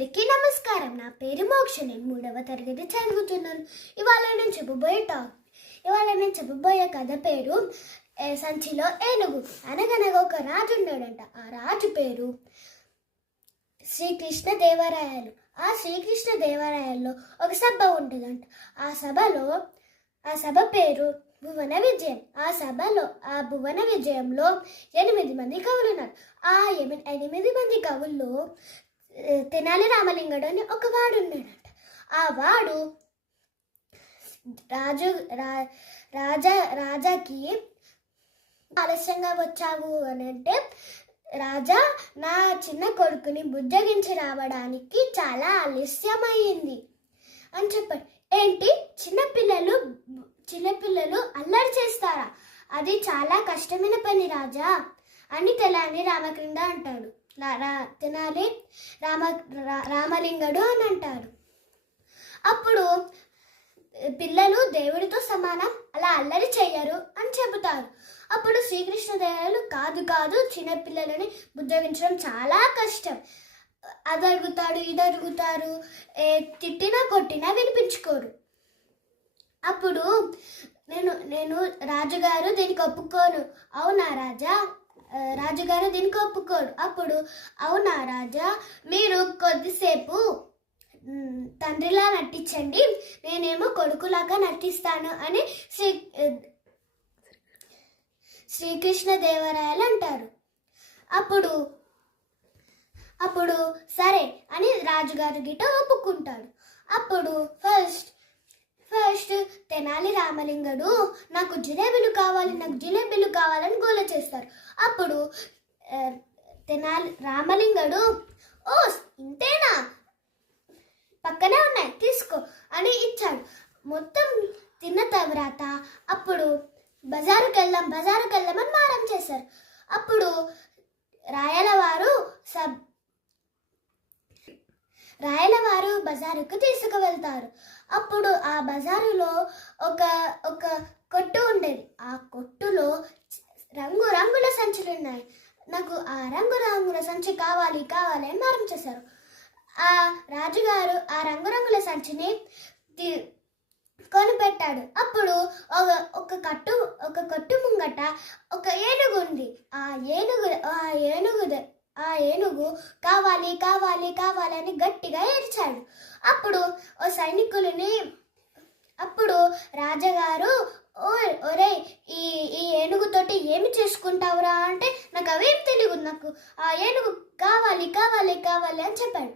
అందరికీ నమస్కారం. నా పేరు మోక్ష. నేను 3వ తరగతి చదువుతున్నాను. ఇవాళ నేను చెప్పబోయే కథ పేరు సంచిలో ఏనుగు. అనగనగా ఒక రాజు ఉన్నాడంట. ఆ రాజు పేరు శ్రీకృష్ణదేవరాయలు. ఆ శ్రీకృష్ణదేవరాయల్లో ఒక సభ ఉంటుందంట. ఆ సభ పేరు భువన విజయం. ఆ భువన విజయంలో 8 మంది కవులు ఉన్నారు. ఆ 8 మంది కవుల్లో తెనాలి రామలింగడు అని ఒక వాడు ఉన్నాడంట. ఆ వాడు రాజాకి ఆలస్యంగా వచ్చావు అని అంటే, రాజా, నా చిన్న కొడుకుని బుజ్జగించి రావడానికి చాలా ఆలస్యమైంది అని చెప్పాడు. ఏంటి, చిన్నపిల్లలు అల్లరి చేస్తారా? అది చాలా కష్టమైన పని రాజా అని తెనాలి రామలింగడు అంటాడు. తెనాలి రామలింగడు అని అంటాడు. అప్పుడు పిల్లలు దేవుడితో సమానం, అలా అల్లరి చెయ్యరు అని చెబుతారు. అప్పుడు శ్రీకృష్ణదేవరాయలు కాదు, చిన్నపిల్లలని బుజ్జగించడం చాలా కష్టం, అది అడుగుతాడు ఇది అడుగుతారు, తిట్టినా కొట్టినా వినిపించుకోరు. అప్పుడు నేను రాజుగారు దీనికి ఒప్పుకోను. అవునా రాజా? రాజుగారు దీనికి ఒప్పుకోడు. అప్పుడు అవునా రాజా, మీరు కొద్దిసేపు తండ్రిలా నటించండి, నేనేమో కొడుకులాగా నటిస్తాను అని శ్రీకృష్ణదేవరాయలు అంటారు. అప్పుడు సరే అని రాజుగారు గిట ఒప్పుకుంటాడు. అప్పుడు ఫస్ట్ తెనాలి రామలింగడు నాకు జిలేబీలు కావాలని గోల చేస్తారు. అప్పుడు తెనాలి రామలింగడు, ఓ ఇంతేనా, పక్కనే ఉన్నాయి తీసుకో అని ఇచ్చాడు. మొత్తం తిన్న తర్వాత అప్పుడు బజారుకి వెళ్దామని మారం చేశారు. అప్పుడు రాయలవారు బజారుకు తీసుకువెళ్తారు. అప్పుడు ఆ బజారులో ఒక కొట్టు ఉండేది. ఆ కొట్టులో రంగురంగుల సంచులు ఉన్నాయి. నాకు ఆ రంగురంగుల సంచి కావాలి అని మారం చేశారు. ఆ రాజుగారు ఆ రంగురంగుల సంచిని కొనిపెట్టాడు. అప్పుడు ఒక కొట్టు ముంగట ఒక ఏనుగు ఉంది. ఆ ఏనుగు కావాలి అని గట్టిగా ఏడ్చాడు. అప్పుడు రాజుగారు, ఒరే ఈ ఏనుగుతోటి ఏమి చేసుకుంటావురా అంటే, నాకు అవేం తెలియదు, నాకు ఆ ఏనుగు కావాలి అని చెప్పాడు.